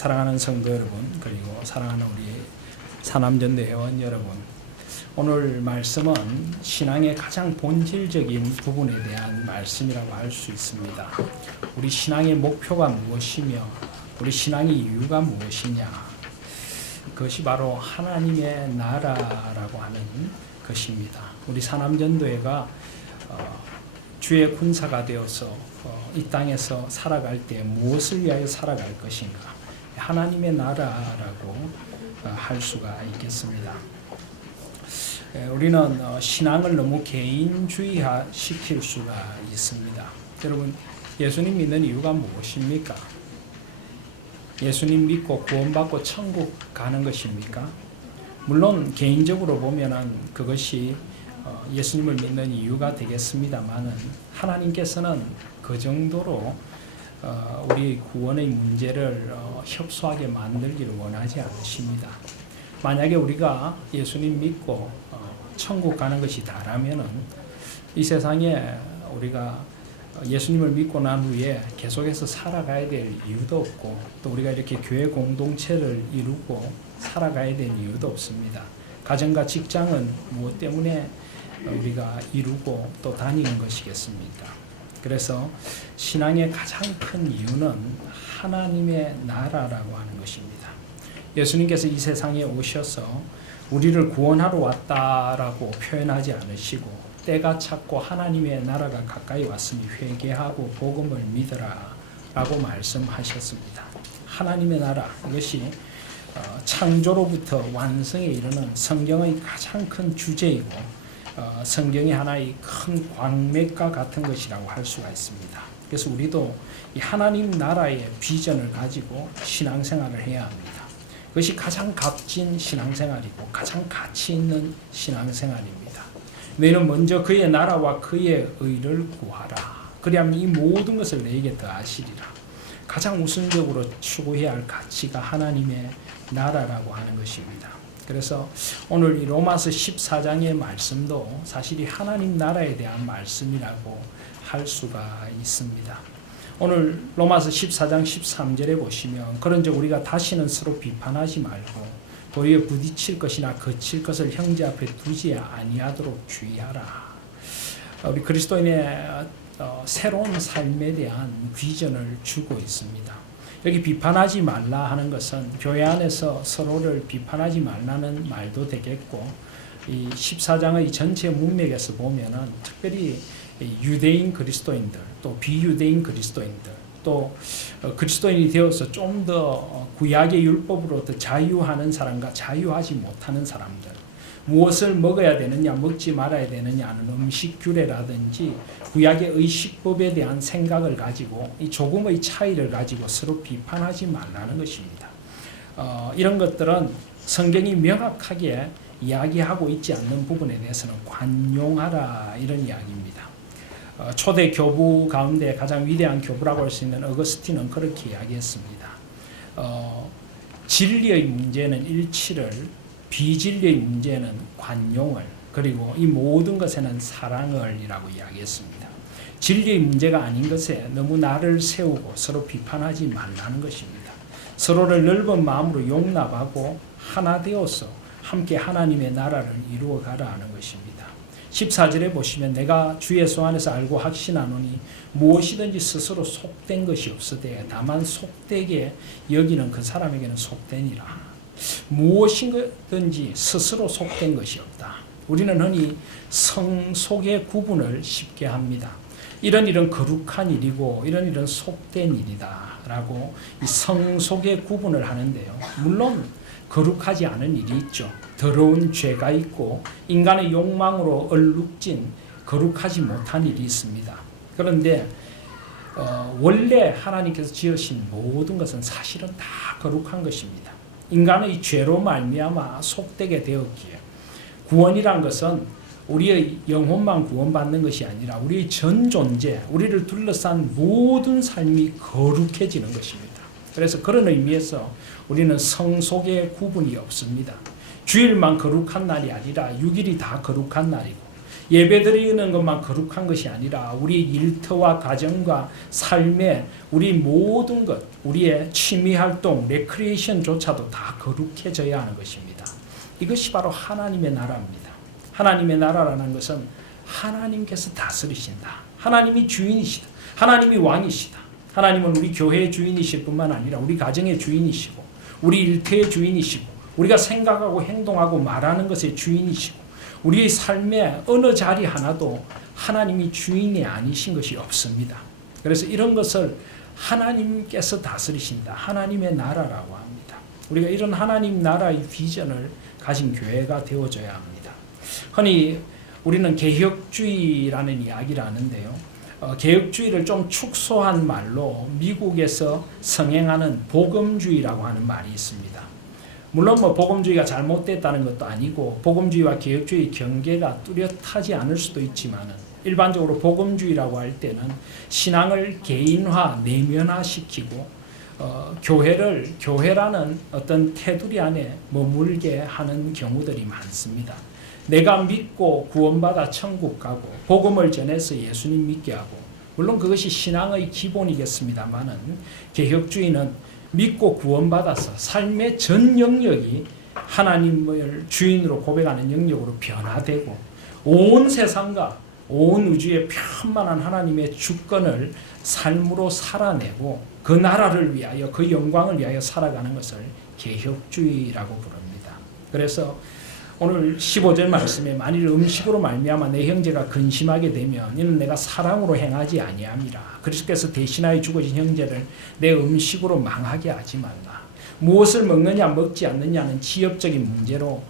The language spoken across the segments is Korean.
사랑하는 성도 여러분, 그리고 사랑하는 우리 사남전도 회원 여러분, 오늘 말씀은 신앙의 가장 본질적인 부분에 대한 말씀이라고 할 수 있습니다. 우리 신앙의 목표가 무엇이며 우리 신앙의 이유가 무엇이냐, 그것이 바로 하나님의 나라라고 하는 것입니다. 우리 사남전도회가 주의 군사가 되어서 이 땅에서 살아갈 때 무엇을 위하여 살아갈 것인가, 하나님의 나라라고 할 수가 있겠습니다. 우리는 신앙을 너무 개인주의화 시킬 수가 있습니다. 여러분, 예수님 믿는 이유가 무엇입니까? 예수님 믿고 구원받고 천국 가는 것입니까? 물론 개인적으로 보면은 그것이 예수님을 믿는 이유가 되겠습니다만은, 하나님께서는 그 정도로 우리 구원의 문제를 협소하게 만들기를 원하지 않으십니다. 만약에 우리가 예수님 믿고 천국 가는 것이 다라면은 이 세상에 우리가 예수님을 믿고 난 후에 계속해서 살아가야 될 이유도 없고, 또 우리가 이렇게 교회 공동체를 이루고 살아가야 될 이유도 없습니다. 가정과 직장은 무엇 때문에 우리가 이루고 또 다니는 것이겠습니까? 그래서 신앙의 가장 큰 이유는 하나님의 나라라고 하는 것입니다. 예수님께서 이 세상에 오셔서 우리를 구원하러 왔다라고 표현하지 않으시고, 때가 찼고 하나님의 나라가 가까이 왔으니 회개하고 복음을 믿으라 라고 말씀하셨습니다. 하나님의 나라, 이것이 창조로부터 완성에 이르는 성경의 가장 큰 주제이고, 성경의 하나의 큰 광맥과 같은 것이라고 할 수가 있습니다. 그래서 우리도 이 하나님 나라의 비전을 가지고 신앙생활을 해야 합니다. 그것이 가장 값진 신앙생활이고 가장 가치 있는 신앙생활입니다. 너희는 먼저 그의 나라와 그의 의를 구하라. 그리하면 이 모든 것을 너희에게 더하시리라. 가장 우선적으로 추구해야 할 가치가 하나님의 나라라고 하는 것입니다. 그래서 오늘 이 로마서 14장의 말씀도 사실 이 하나님 나라에 대한 말씀이라고 할 수가 있습니다. 오늘 로마서 14장 13절에 보시면, 그런즉 우리가 다시는 서로 비판하지 말고 도리어 부딪힐 것이나 거칠 것을 형제 앞에 두지 아니하도록 주의하라. 우리 그리스도인의 새로운 삶에 대한 비전을 주고 있습니다. 여기 비판하지 말라 하는 것은 교회 안에서 서로를 비판하지 말라는 말도 되겠고, 이 14장의 전체 문맥에서 보면은 특별히 유대인 그리스도인들, 또 비유대인 그리스도인들, 또 그리스도인이 되어서 좀 더 구약의 율법으로부터 자유하는 사람과 자유하지 못하는 사람들, 무엇을 먹어야 되느냐 먹지 말아야 되느냐 하는 음식 규례라든지 구약의 의식법에 대한 생각을 가지고 이 조금의 차이를 가지고 서로 비판하지 말라는 것입니다. 이런 것들은 성경이 명확하게 이야기하고 있지 않는 부분에 대해서는 관용하라, 이런 이야기입니다. 초대 교부 가운데 가장 위대한 교부라고 할 수 있는 어거스틴은 그렇게 이야기했습니다. 진리의 문제는 일치를, 비진리의 문제는 관용을, 그리고 이 모든 것에는 사랑을 이라고 이야기했습니다. 진리의 문제가 아닌 것에 너무 나를 세우고 서로 비판하지 말라는 것입니다. 서로를 넓은 마음으로 용납하고 하나 되어서 함께 하나님의 나라를 이루어가라 하는 것입니다. 14절에 보시면, 내가 주 예수 안에서 알고 확신하노니 무엇이든지 스스로 속된 것이 없으되 다만 속되게 여기는 그 사람에게는 속되니라. 무엇이든지 스스로 속된 것이 없다. 우리는 흔히 성속의 구분을 쉽게 합니다. 이런 거룩한 일이고 이런 속된 일이다 라고 이 성속의 구분을 하는데요, 물론 거룩하지 않은 일이 있죠. 더러운 죄가 있고 인간의 욕망으로 얼룩진 거룩하지 못한 일이 있습니다. 그런데 원래 하나님께서 지으신 모든 것은 사실은 다 거룩한 것입니다. 인간의 죄로 말미암아 속되게 되었기에, 구원이란 것은 우리의 영혼만 구원받는 것이 아니라 우리의 전 존재, 우리를 둘러싼 모든 삶이 거룩해지는 것입니다. 그래서 그런 의미에서 우리는 성속의 구분이 없습니다. 주일만 거룩한 날이 아니라 6일이 다 거룩한 날이고, 예배드리는 것만 거룩한 것이 아니라 우리 일터와 가정과 삶의 우리 모든 것, 우리의 취미활동, 레크리에이션조차도 다 거룩해져야 하는 것입니다. 이것이 바로 하나님의 나라입니다. 하나님의 나라라는 것은 하나님께서 다스리신다. 하나님이 주인이시다. 하나님이 왕이시다. 하나님은 우리 교회의 주인이실 뿐만 아니라 우리 가정의 주인이시고 우리 일터의 주인이시고 우리가 생각하고 행동하고 말하는 것의 주인이시고 우리의 삶의 어느 자리 하나도 하나님이 주인이 아니신 것이 없습니다. 그래서 이런 것을 하나님께서 다스리신다. 하나님의 나라라고 합니다. 우리가 이런 하나님 나라의 비전을 가진 교회가 되어져야 합니다. 흔히 우리는 개혁주의라는 이야기를 하는데요. 개혁주의를 좀 축소한 말로 미국에서 성행하는 복음주의라고 하는 말이 있습니다. 물론 복음주의가 잘못됐다는 것도 아니고 복음주의와 개혁주의 경계가 뚜렷하지 않을 수도 있지만 일반적으로 복음주의라고 할 때는 신앙을 개인화, 내면화시키고 교회라는 어떤 테두리 안에 머물게 하는 경우들이 많습니다. 내가 믿고 구원받아 천국 가고 복음을 전해서 예수님 믿게 하고 물론 그것이 신앙의 기본이겠습니다만은 개혁주의는 믿고 구원받아서 삶의 전 영역이 하나님을 주인으로 고백하는 영역으로 변화되고 온 세상과 온 우주의 편만한 하나님의 주권을 삶으로 살아내고 그 나라를 위하여 그 영광을 위하여 살아가는 것을 개혁주의라고 부릅니다. 그래서 오늘 15절 말씀에 만일 음식으로 말미암아 내 형제가 근심하게 되면 이는 내가 사랑으로 행하지 아니함이라. 그리스도께서 대신하여 죽으신 형제를 내 음식으로 망하게 하지 말라. 무엇을 먹느냐 먹지 않느냐는 지역적인 문제로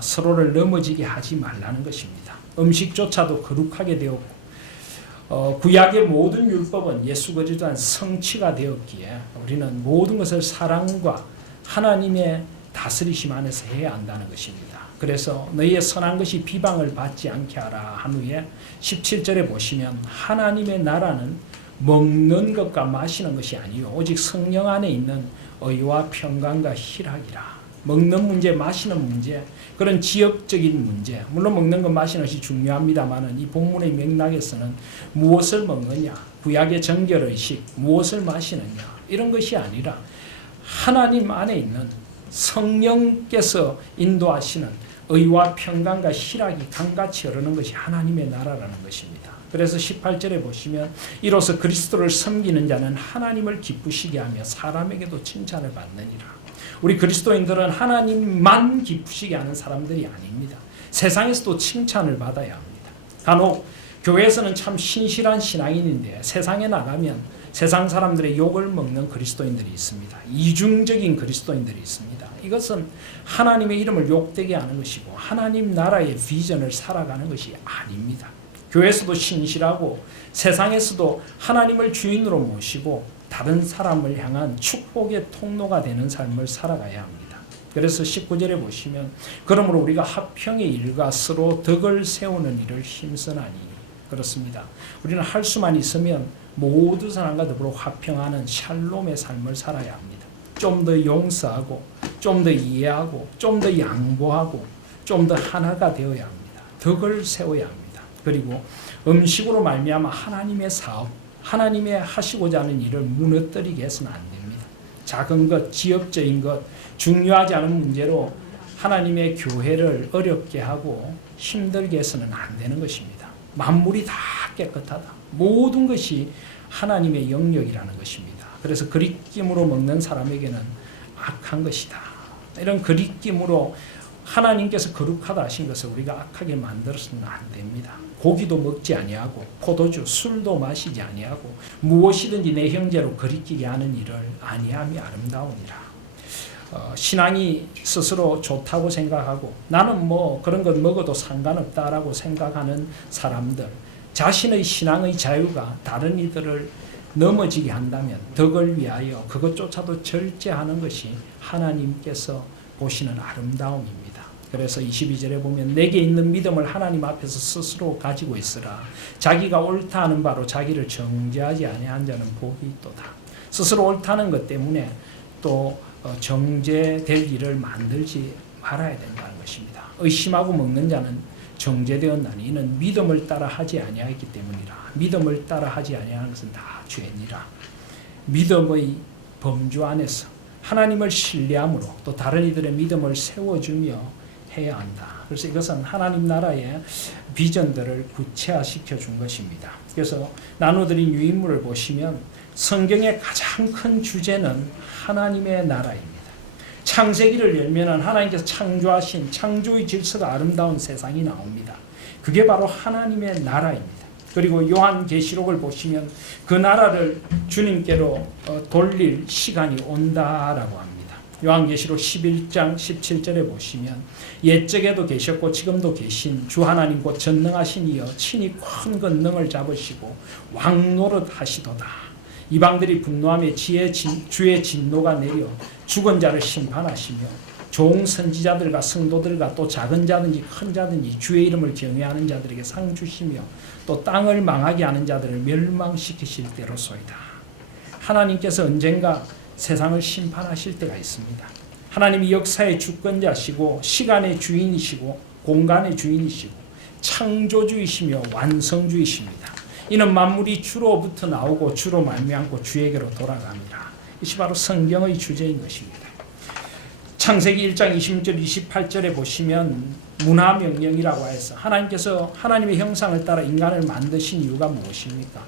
서로를 넘어지게 하지 말라는 것입니다. 음식조차도 거룩하게 되었고 구약의 모든 율법은 예수 그리스도 한 성취가 되었기에 우리는 모든 것을 사랑과 하나님의 다스리심 안에서 해야 한다는 것입니다. 그래서 너희의 선한 것이 비방을 받지 않게 하라 한 후에 17절에 보시면 하나님의 나라는 먹는 것과 마시는 것이 아니요 오직 성령 안에 있는 의와 평강과 희락이라. 먹는 문제, 마시는 문제, 그런 지역적인 문제, 물론 먹는 것 마시는 것이 중요합니다만 이 본문의 맥락에서는 무엇을 먹느냐, 구약의 정결의식, 무엇을 마시느냐 이런 것이 아니라 하나님 안에 있는 성령께서 인도하시는 의와 평강과 희락이 강같이 흐르는 것이 하나님의 나라라는 것입니다. 그래서 18절에 보시면 이로써 그리스도를 섬기는 자는 하나님을 기쁘시게 하며 사람에게도 칭찬을 받느니라. 우리 그리스도인들은 하나님만 기쁘시게 하는 사람들이 아닙니다. 세상에서도 칭찬을 받아야 합니다. 간혹 교회에서는 참 신실한 신앙인인데 세상에 나가면 세상 사람들의 욕을 먹는 그리스도인들이 있습니다. 이중적인 그리스도인들이 있습니다. 이것은 하나님의 이름을 욕되게 하는 것이고 하나님 나라의 비전을 살아가는 것이 아닙니다. 교회에서도 신실하고 세상에서도 하나님을 주인으로 모시고 다른 사람을 향한 축복의 통로가 되는 삶을 살아가야 합니다. 그래서 19절에 보시면 그러므로 우리가 화평의 일과 서로 덕을 세우는 일을 힘쓰나니 그렇습니다. 우리는 할 수만 있으면 모두 사람과 더불어 화평하는 샬롬의 삶을 살아야 합니다. 좀 더 용서하고 좀 더 이해하고 좀 더 양보하고 좀 더 하나가 되어야 합니다. 덕을 세워야 합니다. 그리고 음식으로 말미암아 하나님의 사업, 하나님의 하시고자 하는 일을 무너뜨리게 해서는 안 됩니다. 작은 것, 지역적인 것, 중요하지 않은 문제로 하나님의 교회를 어렵게 하고 힘들게 해서는 안 되는 것입니다. 만물이 다 깨끗하다. 모든 것이 하나님의 영역이라는 것입니다. 그래서 그리낌으로 먹는 사람에게는 악한 것이다. 이런 그리낌으로 하나님께서 거룩하다 하신 것을 우리가 악하게 만들어서는 안 됩니다. 고기도 먹지 아니하고 포도주, 술도 마시지 아니하고 무엇이든지 내 형제로 거리끼게 하는 일을 아니함이 아름다우니라. 신앙이 스스로 좋다고 생각하고 나는 뭐 그런 것 먹어도 상관없다라고 생각하는 사람들, 자신의 신앙의 자유가 다른 이들을 넘어지게 한다면 덕을 위하여 그것조차도 절제하는 것이 하나님께서 보시는 아름다움입니다. 그래서 22절에 보면 내게 있는 믿음을 하나님 앞에서 스스로 가지고 있으라. 자기가 옳다 하는 바로 자기를 정죄하지 아니한 자는 복이 있도다. 스스로 옳다는 것 때문에 또 정죄될 일을 만들지 말아야 된다는 것입니다. 의심하고 먹는 자는 정죄되었나니 이는 믿음을 따라 하지 아니하였기 때문이라. 믿음을 따라 하지 아니하는 것은 다 죄니라. 믿음의 범주 안에서 하나님을 신뢰함으로 또 다른 이들의 믿음을 세워주며 해야 한다. 그래서 이것은 하나님 나라의 비전들을 구체화시켜 준 것입니다. 그래서 나눠드린 유인물을 보시면 성경의 가장 큰 주제는 하나님의 나라입니다. 창세기를 열면 하나님께서 창조하신 창조의 질서가 아름다운 세상이 나옵니다. 그게 바로 하나님의 나라입니다. 그리고 요한계시록을 보시면 그 나라를 주님께로 돌릴 시간이 온다라고 합니다. 요한계시록 11장 17절에 보시면 옛적에도 계셨고 지금도 계신 주 하나님 곧 전능하신 이여 친히 큰 권능을 잡으시고 왕노릇 하시도다. 이방들이 분노하며 주의 진노가 내려 죽은 자를 심판하시며 종 선지자들과 성도들과 또 작은 자든지 큰 자든지 주의 이름을 경외하는 자들에게 상 주시며 또 땅을 망하게 하는 자들을 멸망시키실 때로소이다. 하나님께서 언젠가 세상을 심판하실 때가 있습니다. 하나님이 역사의 주권자시고 시간의 주인이시고 공간의 주인이시고 창조주이시며 완성주이십니다. 이는 만물이 주로부터 나오고 주로 말미암고 주에게로 돌아갑니다. 이것이 바로 성경의 주제인 것입니다. 창세기 1장 26절 28절에 보시면 문화명령이라고 해서 하나님께서 하나님의 형상을 따라 인간을 만드신 이유가 무엇입니까?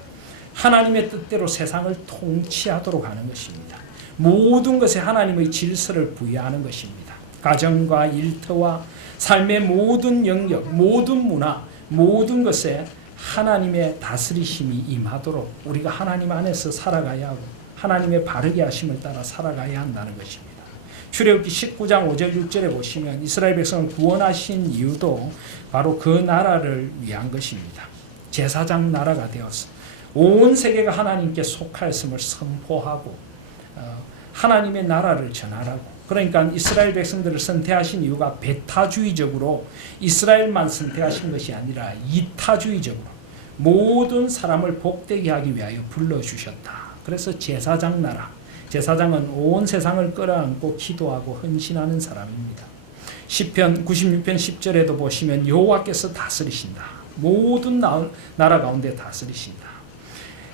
하나님의 뜻대로 세상을 통치하도록 하는 것입니다. 모든 것에 하나님의 질서를 부여하는 것입니다. 가정과 일터와 삶의 모든 영역, 모든 문화, 모든 것에 하나님의 다스리심이 임하도록 우리가 하나님 안에서 살아가야 하고 하나님의 바르게 하심을 따라 살아가야 한다는 것입니다. 출애굽기 19장 5절 6절에 보시면 이스라엘 백성을 구원하신 이유도 바로 그 나라를 위한 것입니다. 제사장 나라가 되어서 온 세계가 하나님께 속하였음을 선포하고 하나님의 나라를 전하라고. 그러니까 이스라엘 백성들을 선택하신 이유가 배타주의적으로 이스라엘만 선택하신 것이 아니라 이타주의적으로 모든 사람을 복되게 하기 위하여 불러주셨다. 그래서 제사장 나라, 제사장은 온 세상을 끌어안고 기도하고 헌신하는 사람입니다. 시편 96편 10절에도 보시면 여호와께서 다스리신다. 모든 나라 가운데 다스리신다.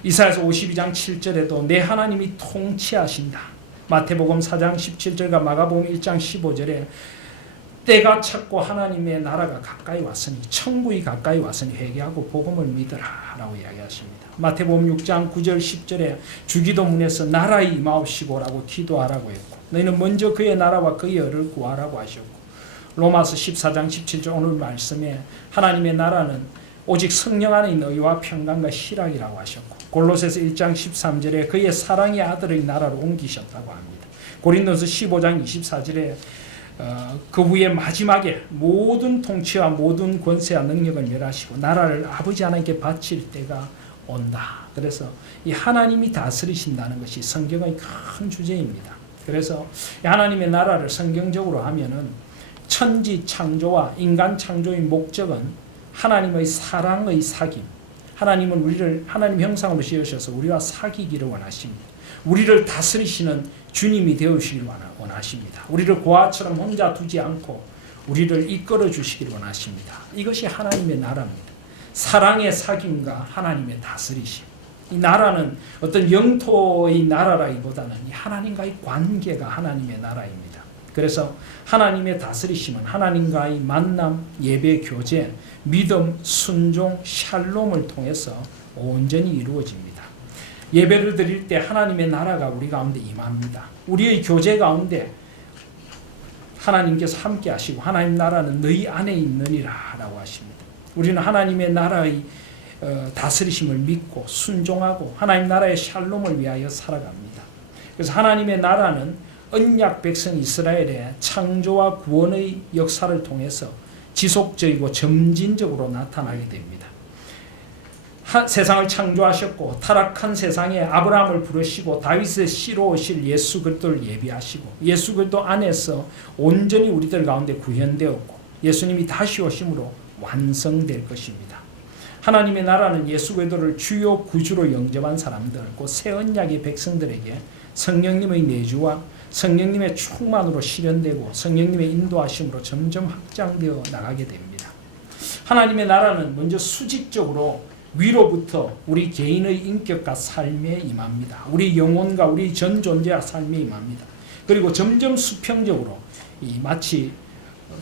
이사야서 52장 7절에도 내 하나님이 통치하신다. 마태복음 4장 17절과 마가복음 1장 15절에 때가 찼고 하나님의 나라가 가까이 왔으니 천국이 가까이 왔으니 회개하고 복음을 믿으라 라고 이야기하십니다. 마태복음 6장 9절 10절에 주기도문에서 나라에 임하옵시고라고 기도하라고 했고 너희는 먼저 그의 나라와 그의 의를 구하라고 하셨고 로마서 14장 17절 오늘 말씀에 하나님의 나라는 오직 성령 안에 있는 의와 평강과 희락이라고 하셨고 골로새서 1장 13절에 그의 사랑의 아들의 나라로 옮기셨다고 합니다. 고린도서 15장 24절에 그 후에 마지막에 모든 통치와 모든 권세와 능력을 멸하시고 나라를 아버지 하나님께 바칠 때가 온다. 그래서 이 하나님이 다스리신다는 것이 성경의 큰 주제입니다. 그래서 하나님의 나라를 성경적으로 하면은 천지 창조와 인간 창조의 목적은 하나님의 사랑의 사귐. 하나님은 우리를 하나님 형상으로 지으셔서 우리와 사귀기를 원하십니다. 우리를 다스리시는 주님이 되어주시길 원하십니다. 우리를 고아처럼 혼자 두지 않고 우리를 이끌어 주시길 원하십니다. 이것이 하나님의 나라입니다. 사랑의 사귐과 하나님의 다스리심. 이 나라는 어떤 영토의 나라라기보다는 하나님과의 관계가 하나님의 나라입니다. 그래서 하나님의 다스리심은 하나님과의 만남, 예배, 교제, 믿음, 순종, 샬롬을 통해서 온전히 이루어집니다. 예배를 드릴 때 하나님의 나라가 우리 가운데 임합니다. 우리의 교제 가운데 하나님께서 함께 하시고 하나님 나라는 너희 안에 있느니라 라고 하십니다. 우리는 하나님의 나라의 다스리심을 믿고 순종하고 하나님 나라의 샬롬을 위하여 살아갑니다. 그래서 하나님의 나라는 언약 백성 이스라엘의 창조와 구원의 역사를 통해서 지속적이고 점진적으로 나타나게 됩니다. 세상을 창조하셨고 타락한 세상에 아브라함을 부르시고 다윗의 씨로 오실 예수 그리스도를 예비하시고 예수 그리스도 안에서 온전히 우리들 가운데 구현되었고 예수님이 다시 오심으로 완성될 것입니다. 하나님의 나라는 예수 그리스도를 주요 구주로 영접한 사람들, 곧 새 언약의 백성들에게 성령님의 내주와 성령님의 충만으로 실현되고 성령님의 인도하심으로 점점 확장되어 나가게 됩니다. 하나님의 나라는 먼저 수직적으로 위로부터 우리 개인의 인격과 삶에 임합니다. 우리 영혼과 우리 전 존재와 삶에 임합니다. 그리고 점점 수평적으로 마치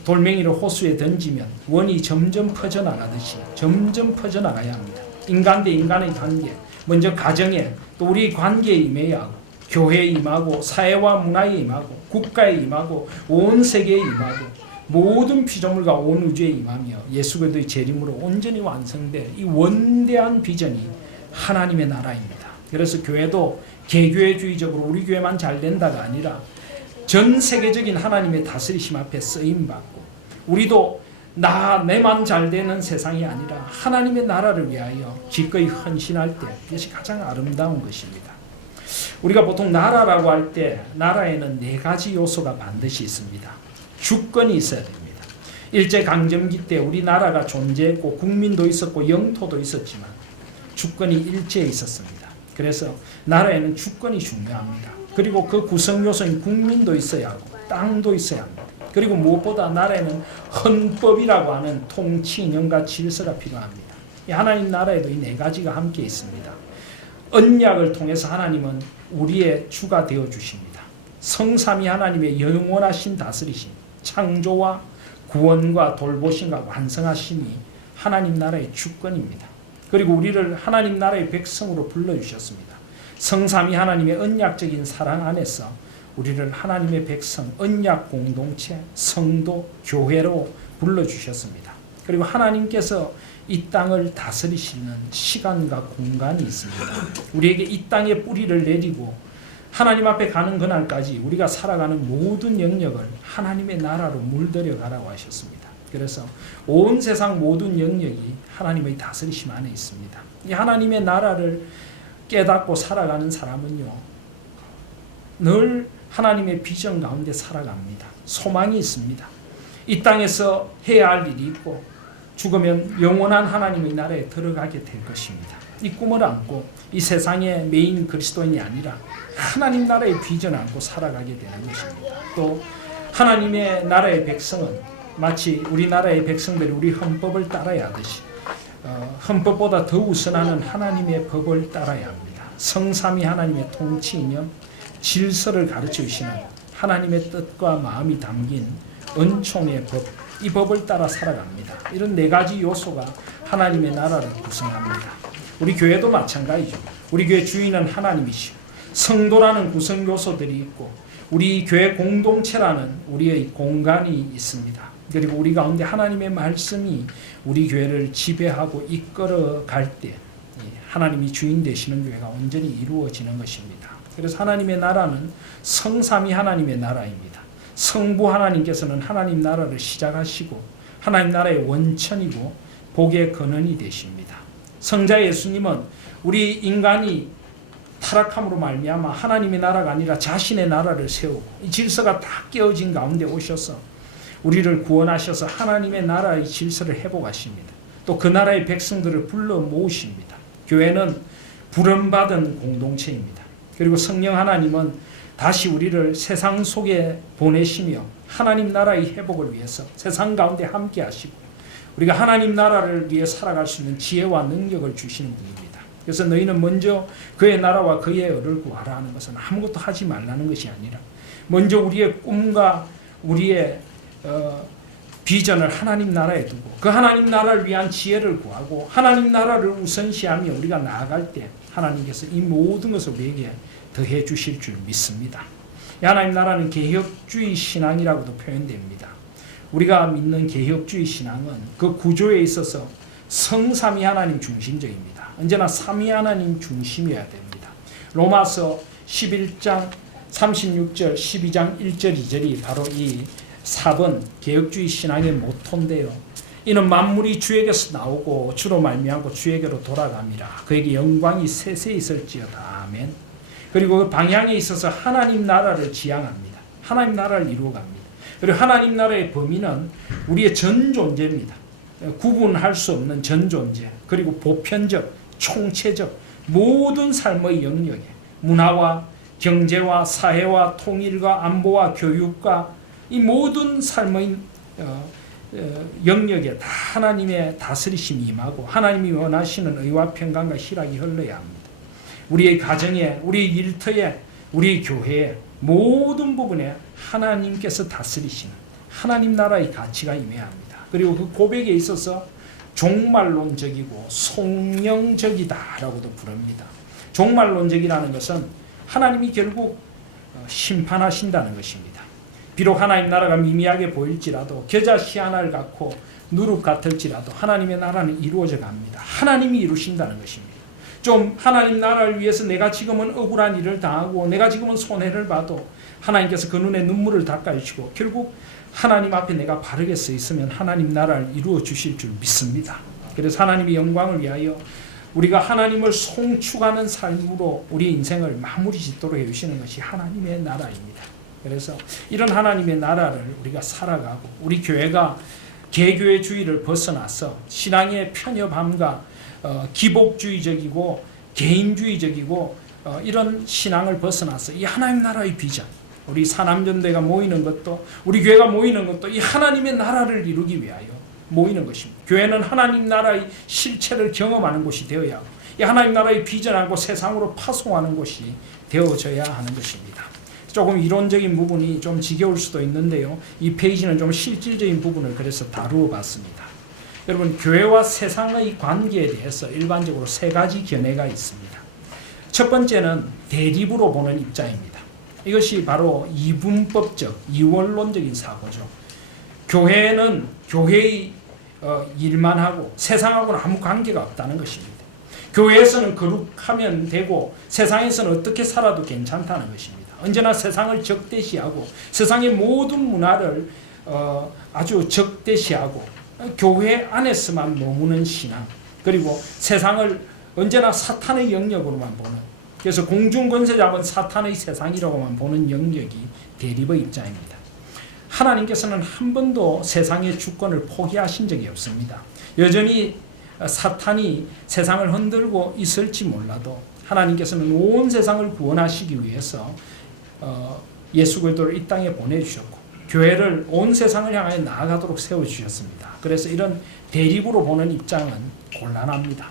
돌멩이를 호수에 던지면 원이 점점 퍼져나가듯이 점점 퍼져나가야 합니다. 인간 대 인간의 관계, 먼저 가정에, 또 우리 관계에 임해야 하고, 교회에 임하고, 사회와 문화에 임하고, 국가에 임하고, 온 세계에 임하고, 모든 피조물과 온 우주에 임하며 예수 그리스도의 재림으로 온전히 완성될 이 원대한 비전이 하나님의 나라입니다. 그래서 교회도 개교회주의적으로 우리 교회만 잘 된다가 아니라 전 세계적인 하나님의 다스리심 앞에 쓰임받고, 우리도 내만 잘 되는 세상이 아니라 하나님의 나라를 위하여 기꺼이 헌신할 때, 이것이 가장 아름다운 것입니다. 우리가 보통 나라라고 할 때 나라에는 4가지 요소가 반드시 있습니다. 주권이 있어야 됩니다. 일제강점기 때 우리나라가 존재했고 국민도 있었고 영토도 있었지만 주권이 일제에 있었습니다. 그래서 나라에는 주권이 중요합니다. 그리고 그 구성요소인 국민도 있어야 하고 땅도 있어야 합니다. 그리고 무엇보다 나라에는 헌법이라고 하는 통치 이념과 질서가 필요합니다. 하나님 나라에도 이 4가지가 함께 있습니다. 언약을 통해서 하나님은 우리의 주가 되어 주십니다. 성삼위 하나님의 영원하신 다스리심, 창조와 구원과 돌보심과 완성하심이 하나님 나라의 주권입니다. 그리고 우리를 하나님 나라의 백성으로 불러주셨습니다. 성삼위 하나님의 언약적인 사랑 안에서 우리를 하나님의 백성, 언약 공동체, 성도, 교회로 불러주셨습니다. 그리고 하나님께서 이 땅을 다스리시는 시간과 공간이 있습니다. 우리에게 이 땅에 뿌리를 내리고 하나님 앞에 가는 그날까지 우리가 살아가는 모든 영역을 하나님의 나라로 물들여 가라고 하셨습니다. 그래서 온 세상 모든 영역이 하나님의 다스리심 안에 있습니다. 이 하나님의 나라를 깨닫고 살아가는 사람은요, 늘 하나님의 비전 가운데 살아갑니다. 소망이 있습니다. 이 땅에서 해야 할 일이 있고 죽으면 영원한 하나님의 나라에 들어가게 될 것입니다. 이 꿈을 안고 이 세상의 메인 그리스도인이 아니라 하나님 나라의 비전을 안고 살아가게 되는 것입니다. 또 하나님의 나라의 백성은 마치 우리나라의 백성들이 우리 헌법을 따라야 하듯이 헌법보다 더 우선하는 하나님의 법을 따라야 합니다. 성삼위 하나님의 통치 이념, 질서를 가르쳐 주시는 하나님의 뜻과 마음이 담긴 은총의 법, 이 법을 따라 살아갑니다. 이런 4가지 요소가 하나님의 나라를 구성합니다. 우리 교회도 마찬가지죠. 우리 교회 주인은 하나님이시고 성도라는 구성 요소들이 있고 우리 교회 공동체라는 우리의 공간이 있습니다. 그리고 우리 가운데 하나님의 말씀이 우리 교회를 지배하고 이끌어 갈 때 하나님이 주인 되시는 교회가 온전히 이루어지는 것입니다. 그래서 하나님의 나라는 성삼위 하나님의 나라입니다. 성부 하나님께서는 하나님 나라를 시작하시고 하나님 나라의 원천이고 복의 근원이 되십니다. 성자 예수님은 우리 인간이 타락함으로 말미암아 하나님의 나라가 아니라 자신의 나라를 세우고 이 질서가 다 깨어진 가운데 오셔서 우리를 구원하셔서 하나님의 나라의 질서를 회복하십니다. 또 그 나라의 백성들을 불러 모으십니다. 교회는 부름받은 공동체입니다. 그리고 성령 하나님은 다시 우리를 세상 속에 보내시며 하나님 나라의 회복을 위해서 세상 가운데 함께 하시고 우리가 하나님 나라를 위해 살아갈 수 있는 지혜와 능력을 주시는 분입니다. 그래서 너희는 먼저 그의 나라와 그의 의를 구하라 하는 것은 아무것도 하지 말라는 것이 아니라 먼저 우리의 꿈과 우리의 비전을 하나님 나라에 두고 그 하나님 나라를 위한 지혜를 구하고 하나님 나라를 우선시하며 우리가 나아갈 때 하나님께서 이 모든 것을 우리에게 더해 주실 줄 믿습니다. 하나님 나라는 개혁주의 신앙이라고도 표현됩니다. 우리가 믿는 개혁주의 신앙은 그 구조에 있어서 성삼위 하나님 중심적입니다. 언제나 삼위 하나님 중심이어야 됩니다. 로마서 11장 36절 12장 1절 2절이 바로 이 4번 개혁주의 신앙의 모토인데요. 이는 만물이 주에게서 나오고 주로 말미암고 주에게로 돌아갑니다. 그에게 영광이 세세 있을지어다. 아멘. 그리고 그 방향에 있어서 하나님 나라를 지향합니다. 하나님 나라를 이루어갑니다. 그리고 하나님 나라의 범위는 우리의 전 존재입니다. 구분할 수 없는 전 존재, 그리고 보편적, 총체적 모든 삶의 영역에 문화와 경제와 사회와 통일과 안보와 교육과 이 모든 삶의 영역에 다 하나님의 다스리심이 임하고 하나님이 원하시는 의와 평강과 희락이 흘러야 합니다. 우리의 가정에, 우리의 일터에, 우리의 교회에 모든 부분에 하나님께서 다스리시는 하나님 나라의 가치가 임해야 합니다. 그리고 그 고백에 있어서 종말론적이고 송영적이다라고도 부릅니다. 종말론적이라는 것은 하나님이 결국 심판하신다는 것입니다. 비록 하나님 나라가 미미하게 보일지라도 겨자씨 하나를 갖고 누룩 같을지라도 하나님의 나라는 이루어져 갑니다. 하나님이 이루신다는 것입니다. 좀 하나님 나라를 위해서 내가 지금은 억울한 일을 당하고 내가 지금은 손해를 봐도 하나님께서 그 눈에 눈물을 닦아주시고 결국 하나님 앞에 내가 바르게 서 있으면 하나님 나라를 이루어 주실 줄 믿습니다. 그래서 하나님의 영광을 위하여 우리가 하나님을 송축하는 삶으로 우리 인생을 마무리 짓도록 해주시는 것이 하나님의 나라입니다. 그래서 이런 하나님의 나라를 우리가 살아가고 우리 교회가 개교회주의를 벗어나서 신앙의 편협함과 기복주의적이고 개인주의적이고 이런 신앙을 벗어나서 이 하나님 나라의 비전, 우리 사남전대가 모이는 것도 우리 교회가 모이는 것도 이 하나님의 나라를 이루기 위하여 모이는 것입니다. 교회는 하나님 나라의 실체를 경험하는 곳이 되어야 하고 이 하나님 나라의 비전하고 세상으로 파송하는 곳이 되어져야 하는 것입니다. 조금 이론적인 부분이 좀 지겨울 수도 있는데요. 이 페이지는 좀 실질적인 부분을 그래서 다루어 봤습니다. 여러분, 교회와 세상의 관계에 대해서 일반적으로 세 가지 견해가 있습니다. 첫 번째는 대립으로 보는 입장입니다. 이것이 바로 이분법적, 이원론적인 사고죠. 교회는 교회의 일만 하고 세상하고는 아무 관계가 없다는 것입니다. 교회에서는 거룩하면 되고 세상에서는 어떻게 살아도 괜찮다는 것입니다. 언제나 세상을 적대시하고 세상의 모든 문화를 아주 적대시하고 교회 안에서만 머무는 신앙, 그리고 세상을 언제나 사탄의 영역으로만 보는, 그래서 공중권세 잡은 사탄의 세상이라고만 보는 영역이 대립의 입장입니다. 하나님께서는 한 번도 세상의 주권을 포기하신 적이 없습니다. 여전히 사탄이 세상을 흔들고 있을지 몰라도 하나님께서는 온 세상을 구원하시기 위해서 예수 그리스도를 이 땅에 보내주셨고 교회를 온 세상을 향하여 나아가도록 세워주셨습니다. 그래서 이런 대립으로 보는 입장은 곤란합니다.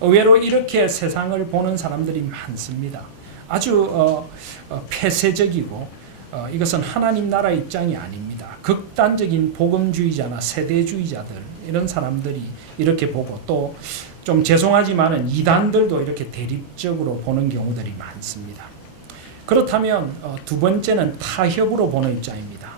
의외로 이렇게 세상을 보는 사람들이 많습니다. 아주 폐쇄적이고 이것은 하나님 나라 입장이 아닙니다. 극단적인 복음주의자나 세대주의자들, 이런 사람들이 이렇게 보고 또 좀 죄송하지만은 이단들도 이렇게 대립적으로 보는 경우들이 많습니다. 그렇다면 두 번째는 타협으로 보는 입장입니다.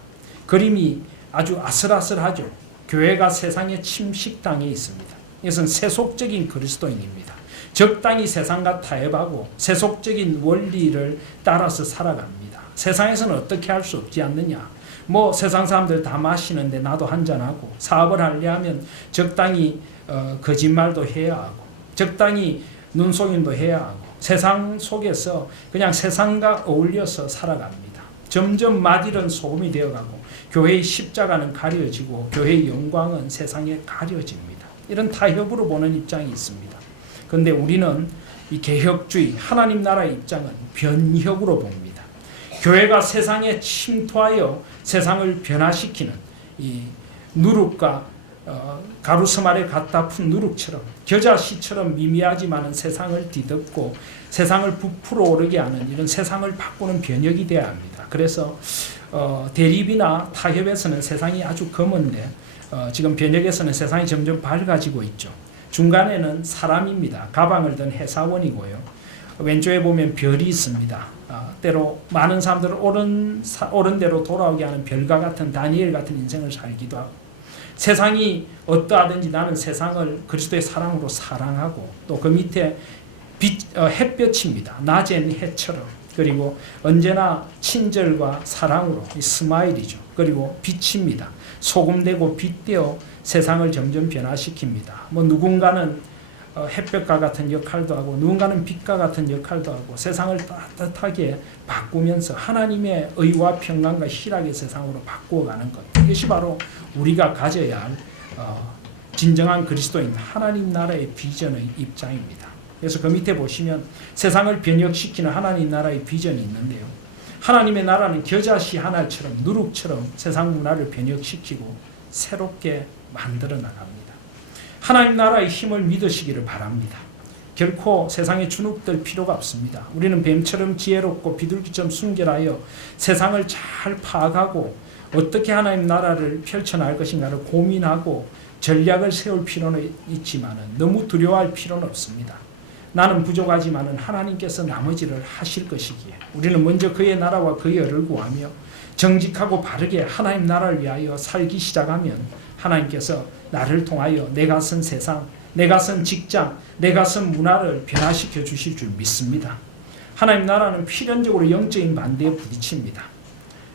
그림이 아주 아슬아슬하죠. 교회가 세상의 침식당에 있습니다. 이것은 세속적인 그리스도인입니다. 적당히 세상과 타협하고 세속적인 원리를 따라서 살아갑니다. 세상에서는 어떻게 할 수 없지 않느냐. 뭐 세상 사람들 다 마시는데 나도 한잔하고, 사업을 하려면 적당히 거짓말도 해야 하고, 적당히 눈속임도 해야 하고, 세상 속에서 그냥 세상과 어울려서 살아갑니다. 점점 맛이른 소금이 되어가고 교회의 십자가는 가려지고 교회의 영광은 세상에 가려집니다. 이런 타협으로 보는 입장이 있습니다. 그런데 우리는 이 개혁주의 하나님 나라의 입장은 변혁으로 봅니다. 교회가 세상에 침투하여 세상을 변화시키는 이 누룩과 가루스말에 갖다 푼 누룩처럼 겨자씨처럼 미미하지만은 세상을 뒤덮고 세상을 부풀어 오르게 하는 이런 세상을 바꾸는 변혁이 되어야 합니다. 그래서 대립이나 타협에서는 세상이 아주 검은데 지금 변혁에서는 세상이 점점 밝아지고 있죠. 중간에는 사람입니다. 가방을 든 회사원이고요. 왼쪽에 보면 별이 있습니다. 때로 많은 사람들은 옳은 대로 돌아오게 하는 별과 같은 다니엘 같은 인생을 살기도 하고, 세상이 어떠하든지 나는 세상을 그리스도의 사랑으로 사랑하고, 또 그 밑에 햇볕입니다. 낮엔 해처럼. 그리고 언제나 친절과 사랑으로 이 스마일이죠. 그리고 빛입니다. 소금되고 빛되어 세상을 점점 변화시킵니다. 뭐 누군가는 햇볕과 같은 역할도 하고 누군가는 빛과 같은 역할도 하고 세상을 따뜻하게 바꾸면서 하나님의 의와 평강과 희락의 세상으로 바꾸어가는 것, 이것이 바로 우리가 가져야 할 진정한 그리스도인 하나님 나라의 비전의 입장입니다. 그래서 그 밑에 보시면 세상을 변혁시키는 하나님 나라의 비전이 있는데요. 하나님의 나라는 겨자씨 하나처럼 누룩처럼 세상 문화를 변혁시키고 새롭게 만들어 나갑니다. 하나님 나라의 힘을 믿으시기를 바랍니다. 결코 세상에 주눅들 필요가 없습니다. 우리는 뱀처럼 지혜롭고 비둘기처럼 순결하여 세상을 잘 파악하고 어떻게 하나님 나라를 펼쳐나갈 것인가를 고민하고 전략을 세울 필요는 있지만 너무 두려워할 필요는 없습니다. 나는 부족하지만 하나님께서 나머지를 하실 것이기에 우리는 먼저 그의 나라와 그의 의를 구하며 정직하고 바르게 하나님 나라를 위하여 살기 시작하면 하나님께서 나를 통하여 내가 선 세상, 내가 선 직장, 내가 선 문화를 변화시켜 주실 줄 믿습니다. 하나님 나라는 필연적으로 영적인 반대에 부딪힙니다.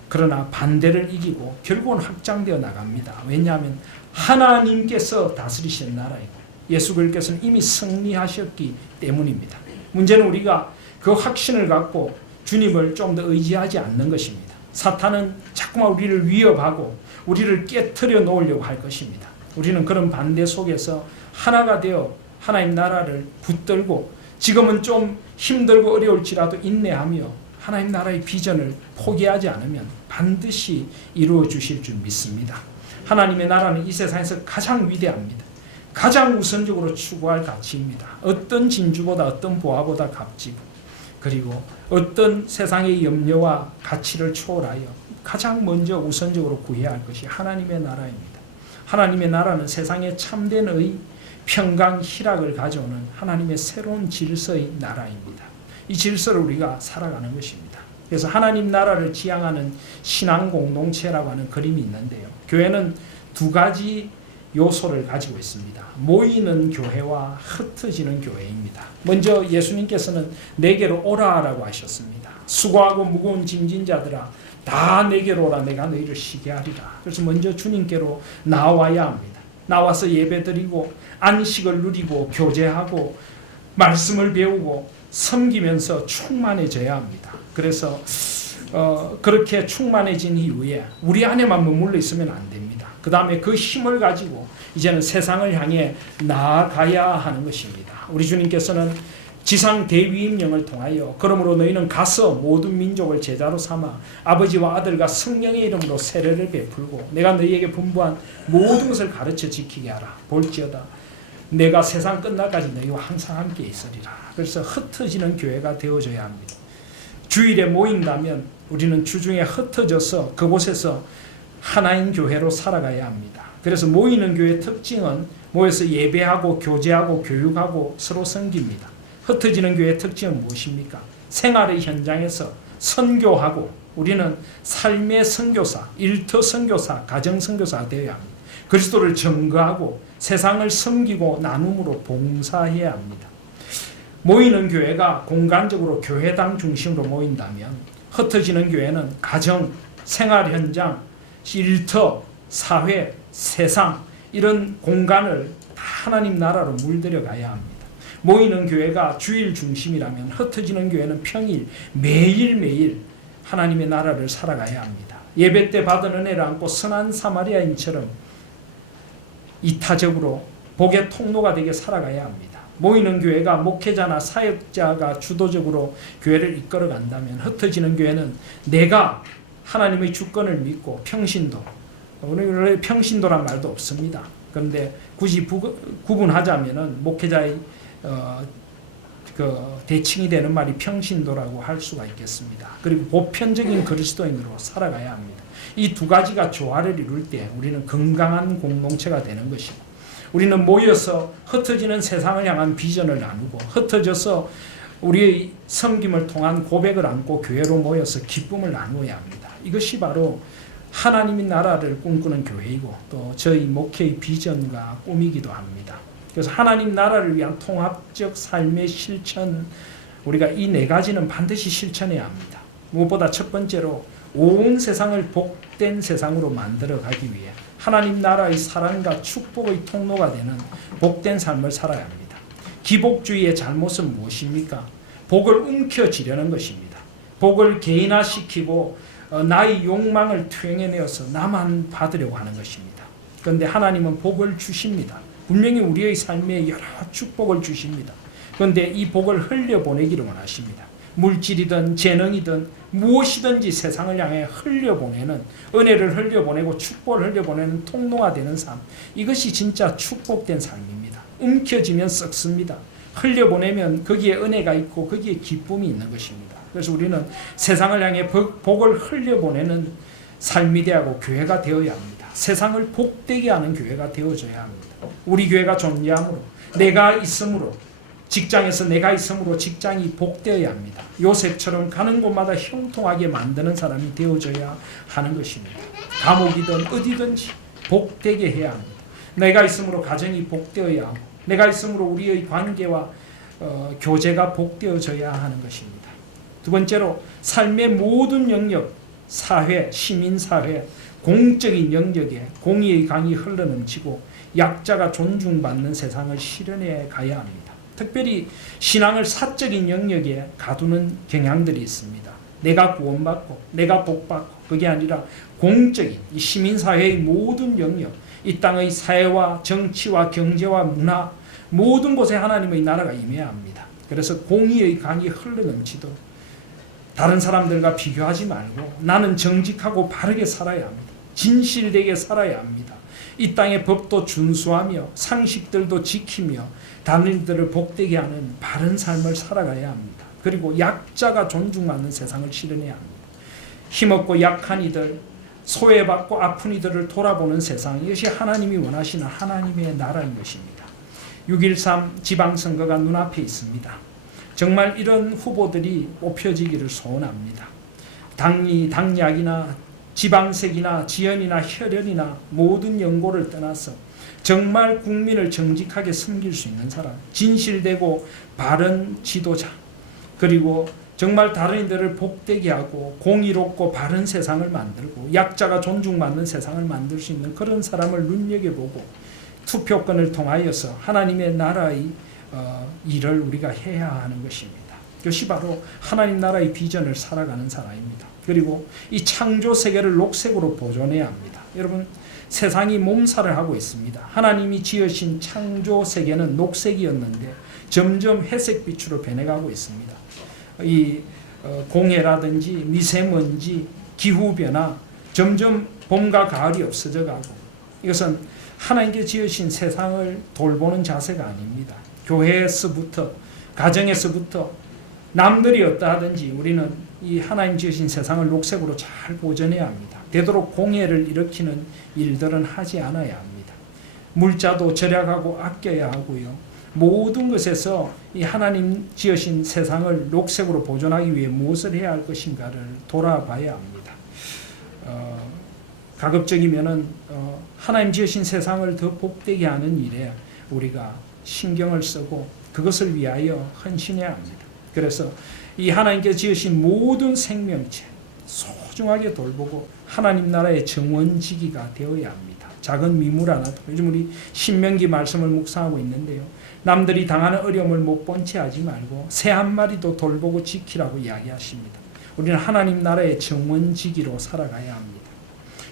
그러나 반대를 이기고 결국은 확장되어 나갑니다. 왜냐하면 하나님께서 다스리시는 나라이고 예수 그리스도께서는 이미 승리하셨기 때문입니다. 문제는 우리가 그 확신을 갖고 주님을 좀 더 의지하지 않는 것입니다. 사탄은 자꾸만 우리를 위협하고 우리를 깨트려 놓으려고 할 것입니다. 우리는 그런 반대 속에서 하나가 되어 하나님 나라를 붙들고 지금은 좀 힘들고 어려울지라도 인내하며 하나님 나라의 비전을 포기하지 않으면 반드시 이루어 주실 줄 믿습니다. 하나님의 나라는 이 세상에서 가장 위대합니다. 가장 우선적으로 추구할 가치입니다. 어떤 진주보다 어떤 보화보다 값지고 그리고 어떤 세상의 염려와 가치를 초월하여 가장 먼저 우선적으로 구해야 할 것이 하나님의 나라입니다. 하나님의 나라는 세상의 참된 의, 평강, 희락을 가져오는 하나님의 새로운 질서의 나라입니다. 이 질서를 우리가 살아가는 것입니다. 그래서 하나님 나라를 지향하는 신앙 공동체라고 하는 그림이 있는데요. 교회는 두 가지 요소를 가지고 있습니다. 모이는 교회와 흩어지는 교회입니다. 먼저 예수님께서는 내게로 오라라고 하셨습니다. 수고하고 무거운 짐진 자들아 다 내게로 오라 내가 너희를 쉬게 하리라. 그래서 먼저 주님께로 나와야 합니다. 나와서 예배드리고 안식을 누리고 교제하고 말씀을 배우고 섬기면서 충만해져야 합니다. 그래서 그렇게 충만해진 이후에 우리 안에만 머물러 있으면 안 됩니다. 그 다음에 그 힘을 가지고 이제는 세상을 향해 나아가야 하는 것입니다. 우리 주님께서는 지상 대위임령을 통하여 그러므로 너희는 가서 모든 민족을 제자로 삼아 아버지와 아들과 성령의 이름으로 세례를 베풀고 내가 너희에게 분부한 모든 것을 가르쳐 지키게 하라. 볼지어다 내가 세상 끝날까지 너희와 항상 함께 있으리라. 그래서 흩어지는 교회가 되어져야 합니다. 주일에 모인다면 우리는 주중에 흩어져서 그곳에서 하나인 교회로 살아가야 합니다. 그래서 모이는 교회의 특징은 모여서 예배하고 교제하고 교육하고 서로 섬깁니다. 흩어지는 교회의 특징은 무엇입니까? 생활의 현장에서 선교하고 우리는 삶의 선교사, 일터 선교사, 가정 선교사가 되어야 합니다. 그리스도를 증거하고 세상을 섬기고 나눔으로 봉사해야 합니다. 모이는 교회가 공간적으로 교회당 중심으로 모인다면 흩어지는 교회는 가정, 생활 현장, 일터, 사회, 세상 이런 공간을 다 하나님 나라로 물들여 가야 합니다. 모이는 교회가 주일 중심이라면 흩어지는 교회는 평일 매일매일 하나님의 나라를 살아가야 합니다. 예배 때 받은 은혜를 안고 선한 사마리아인처럼 이타적으로 복의 통로가 되게 살아가야 합니다. 모이는 교회가 목회자나 사역자가 주도적으로 교회를 이끌어 간다면 흩어지는 교회는 내가 하나님의 주권을 믿고 평신도, 오늘 평신도란 말도 없습니다. 그런데 굳이 구분하자면은 목회자의 대칭이 되는 말이 평신도라고 할 수가 있겠습니다. 그리고 보편적인 그리스도인으로 살아가야 합니다. 이 두 가지가 조화를 이룰 때 우리는 건강한 공동체가 되는 것이고 우리는 모여서 흩어지는 세상을 향한 비전을 나누고 흩어져서 우리의 섬김을 통한 고백을 안고 교회로 모여서 기쁨을 나누어야 합니다. 이것이 바로 하나님의 나라를 꿈꾸는 교회이고 또 저희 목회의 비전과 꿈이기도 합니다. 그래서 하나님 나라를 위한 통합적 삶의 실천, 우리가 이 네 가지는 반드시 실천해야 합니다. 무엇보다 첫 번째로 온 세상을 복된 세상으로 만들어 가기 위해 하나님 나라의 사랑과 축복의 통로가 되는 복된 삶을 살아야 합니다. 기복주의의 잘못은 무엇입니까? 복을 움켜쥐려는 것입니다. 복을 개인화시키고 나의 욕망을 퇴행해내어서 나만 받으려고 하는 것입니다. 그런데 하나님은 복을 주십니다. 분명히 우리의 삶에 여러 축복을 주십니다. 그런데 이 복을 흘려보내기를 원하십니다. 물질이든 재능이든 무엇이든지 세상을 향해 흘려보내는, 은혜를 흘려보내고 축복을 흘려보내는 통로가 되는 삶, 이것이 진짜 축복된 삶입니다. 움켜쥐면 썩습니다. 흘려보내면 거기에 은혜가 있고 거기에 기쁨이 있는 것입니다. 그래서 우리는 세상을 향해 복을 흘려보내는 삶이 되고 교회가 되어야 합니다. 세상을 복되게 하는 교회가 되어져야 합니다. 우리 교회가 존재함으로, 내가 있으므로, 직장에서 내가 있으므로 직장이 복되어야 합니다. 요셉처럼 가는 곳마다 형통하게 만드는 사람이 되어져야 하는 것입니다. 감옥이든 어디든지 복되게 해야 합니다. 내가 있으므로 가정이 복되어야 하고, 내가 있으므로 우리의 관계와 교제가 복되어져야 하는 것입니다. 두 번째로 삶의 모든 영역, 사회, 시민사회, 공적인 영역에 공의의 강이 흘러넘치고 약자가 존중받는 세상을 실현해 가야 합니다. 특별히 신앙을 사적인 영역에 가두는 경향들이 있습니다. 내가 구원받고 내가 복받고, 그게 아니라 공적인 이 시민사회의 모든 영역, 이 땅의 사회와 정치와 경제와 문화, 모든 곳에 하나님의 나라가 임해야 합니다. 그래서 공의의 강이 흘러넘치도록 다른 사람들과 비교하지 말고 나는 정직하고 바르게 살아야 합니다. 진실되게 살아야 합니다. 이 땅의 법도 준수하며 상식들도 지키며 다른 이들을 복되게 하는 바른 삶을 살아가야 합니다. 그리고 약자가 존중받는 세상을 실현해야 합니다. 힘없고 약한 이들, 소외받고 아픈 이들을 돌아보는 세상, 이것이 하나님이 원하시는 하나님의 나라인 것입니다. 6.13 지방선거가 눈앞에 있습니다. 정말 이런 후보들이 뽑혀지기를 소원합니다. 당약이나 지방색이나 지연이나 혈연이나 모든 연고를 떠나서 정말 국민을 정직하게 섬길 수 있는 사람, 진실되고 바른 지도자, 그리고 정말 다른 이들을 복되게 하고 공의롭고 바른 세상을 만들고 약자가 존중받는 세상을 만들 수 있는 그런 사람을 눈여겨보고 투표권을 통하여서 하나님의 나라의 일을 우리가 해야 하는 것입니다. 이것이 바로 하나님 나라의 비전을 살아가는 사람입니다. 그리고 이 창조 세계를 녹색으로 보존해야 합니다. 여러분, 세상이 몸살을 하고 있습니다. 하나님이 지으신 창조 세계는 녹색이었는데 점점 회색빛으로 변해가고 있습니다. 이 공해라든지 미세먼지, 기후변화, 점점 봄과 가을이 없어져 가고, 이것은 하나님께 지으신 세상을 돌보는 자세가 아닙니다. 교회에서부터, 가정에서부터 남들이 어떠하든지 우리는 이 하나님 지으신 세상을 녹색으로 잘 보존해야 합니다. 되도록 공해를 일으키는 일들은 하지 않아야 합니다. 물자도 절약하고 아껴야 하고요. 모든 것에서 이 하나님 지으신 세상을 녹색으로 보존하기 위해 무엇을 해야 할 것인가를 돌아봐야 합니다. 가급적이면은 하나님 지으신 세상을 더 복되게 하는 일에 우리가 신경을 쓰고 그것을 위하여 헌신해야 합니다. 그래서 이 하나님께 지으신 모든 생명체 소중하게 돌보고 하나님 나라의 정원지기가 되어야 합니다. 작은 미물 하나도, 요즘 우리 신명기 말씀을 묵상하고 있는데요, 남들이 당하는 어려움을 못 본 채 하지 말고 새 한 마리도 돌보고 지키라고 이야기하십니다. 우리는 하나님 나라의 정원지기로 살아가야 합니다.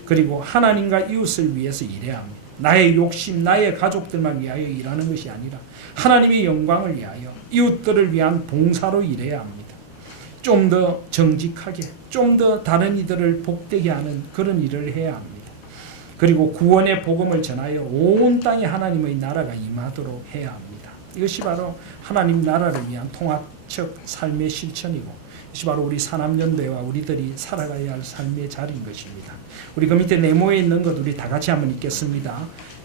그리고 하나님과 이웃을 위해서 일해야 합니다. 나의 욕심, 나의 가족들만 위하여 일하는 것이 아니라 하나님의 영광을 위하여 이웃들을 위한 봉사로 일해야 합니다. 좀 더 정직하게, 좀 더 다른 이들을 복되게 하는 그런 일을 해야 합니다. 그리고 구원의 복음을 전하여 온 땅에 하나님의 나라가 임하도록 해야 합니다. 이것이 바로 하나님 나라를 위한 통합적 삶의 실천이고, 이것이 바로 우리 사남연대와 우리들이 살아가야 할 삶의 자리인 것입니다. 우리 그 밑에 네모에 있는 것 우리 다 같이 한번 읽겠습니다.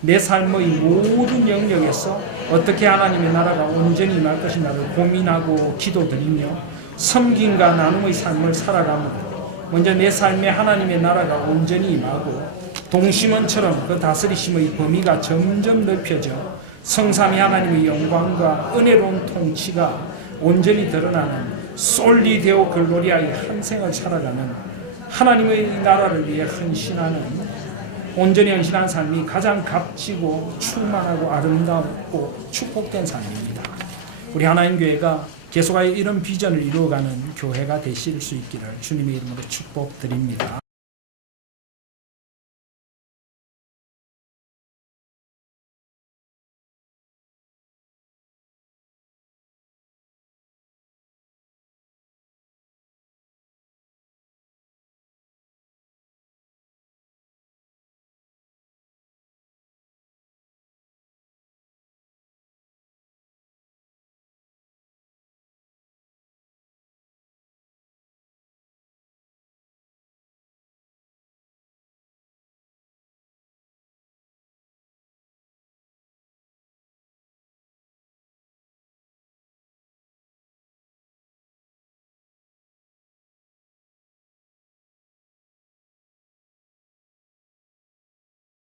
내 삶의 모든 영역에서 어떻게 하나님의 나라가 온전히 임할 것인가를 고민하고 기도드리며 섬김과 나눔의 삶을 살아가므로 먼저 내 삶에 하나님의 나라가 온전히 임하고 동심원처럼 그 다스리심의 범위가 점점 넓혀져 성삼위 하나님의 영광과 은혜로운 통치가 온전히 드러나는 솔리 데오 글로리아의 한 생을 살아가는 하나님의 나라를 위해 헌신하는 온전히 헌신한 삶이 가장 값지고 충만하고 아름답고 축복된 삶입니다. 우리 하나님 교회가 계속하여 이런 비전을 이루어가는 교회가 되실 수 있기를 주님의 이름으로 축복드립니다.